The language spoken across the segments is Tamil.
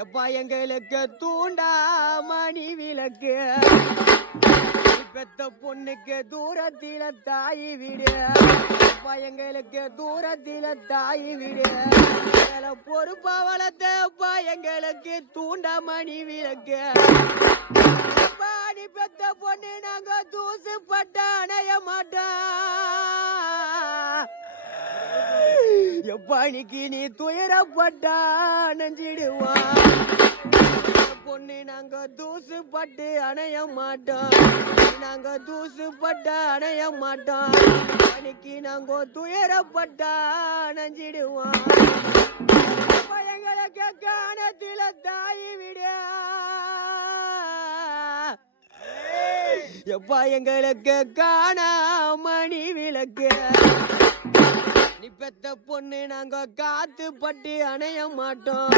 எப்பா எங்களுக்கு தூண்டா மணி விளக்கு பெத்த பொண்ணுக்கு தூரத்தில தாய் வீடு எப்பா எங்களுக்கு தூரத்தில தாய் வீடு பொறுப்பா வளர்த்தப்பா எங்களுக்கு தூண்டா மணி விளக்கு பாடி பெத்த பொண்ணு நாங்க தூசு பட்ட அணைய மாட்டோம் எப்பானிக்கு நீ துயரப்பட்டா நெஞ்சிடுவான் பொண்ணு நாங்க தூசு பட்டு அணைய மாட்டோம் நாங்க தூசு பட்ட அணைய மாட்டோம் அன்னைக்கு நாங்க துயரப்பட்டா நெஞ்சிடுவான் எங்களுக்கு காணத்தில தாய் விட எப்பா எங்களுக்கு காணா மணி விளக்கு நீ பெத்த பொண்ணு நாங்க காத்து பட்டு அணைய மாட்டோம்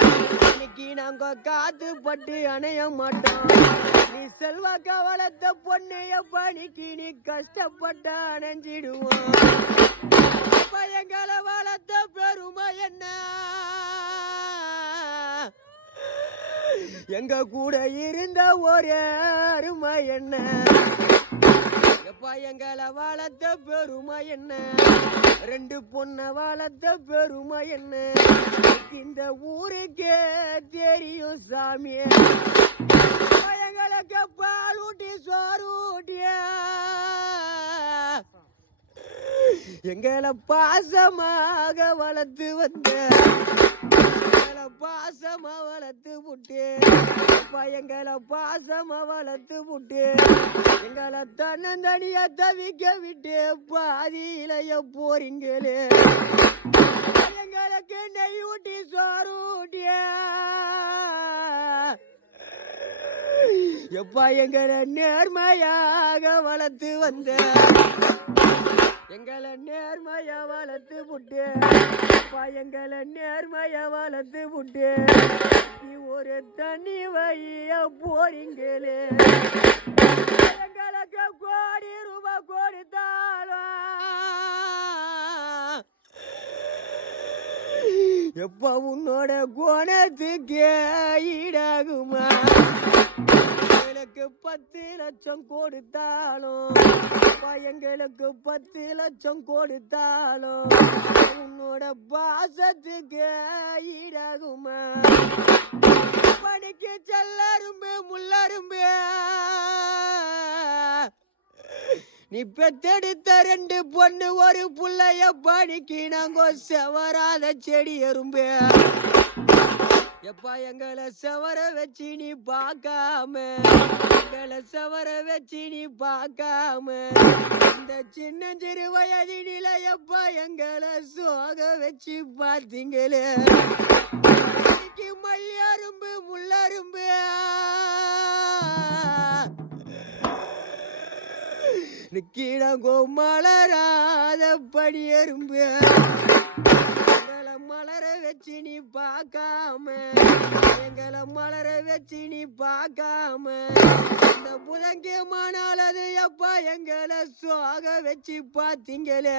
இன்னைக்கு நாங்க காத்து பட்டு அணைய மாட்டோம் நீ செல்வாக்க வளர்த்த பொண்ணு எப்படிக்கு நீ கஷ்டப்பட்ட அணைஞ்சிடுவோம் எங்களை வளர்த்த பெருமை என்ன எங்க கூட இருந்த ஒரு அருமை என்ன எப்பா எங்களை வளர்த்த பெருமை என்ன ரெண்டு பொண்ணை வளர்த்த பெருமை என்ன இந்த ஊருக்கே தெரியும் சாமி எங்களுக்கு பால் ஊட்டி சோறு ஊட்டிய எங்களை பாசமாக வளர்த்து வந்த பாசமா வளர்த்து புட்டு எங்களை பாசமா வளர்த்து புட்டு எங்களை தன்னந்தனிய தவிக்க விட்டு பாதியிலைய போறீங்களே எங்களுக்கு நெய் ஊட்டி சோறு ஊட்டிய எப்பா எங்களை நேர்மையாக வளர்த்து வந்த எங்களை நேர்மையா வளர்த்து புட்டு எங்களை நேர்மையா வளர்த்து புட்டு நீ ஒரு தண்ணி வைய போறீங்களே எங்களுக்கு கோடி ரூபாய் கொடுத்தாலும் எப்ப உன்னோட குணத்துக்கு ஈடாகுமா எங்களுக்கு 10 லட்சம் கொடுத்தாலும் எங்களுக்கு 10 லட்சம் கொடுத்தாலும் உன்னோட பாசத்துக்கு ஈடாகுமா படிக்க செல்லரும்பு முள்ளரும்பு நீ பெத்தெடுத்த 2 பொண்ணு ஒரு புள்ளைய படிக்கு நாங்க செவராத செடி எறும்பு எப்பா எங்களை செவர வச்சு நீ பார்க்காம எங்களை செவர வச்சு நீ பார்க்காம இந்த சின்ன சிறு வயதினில எப்பா எங்களை சோக வச்சு பார்த்தீங்களே மல்லியரும்பு முள்ளரும்பு கீழங்கோ மலராத படியரும்பு மலர வச்சு நீ பார்க்காம எங்களை மலர வச்சு நீ பார்க்காம இந்த புதங்கியமானால் அது எப்பா எங்களை சோக வச்சு பார்த்தீங்களே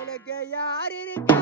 எனக்கு யார் இருக்கா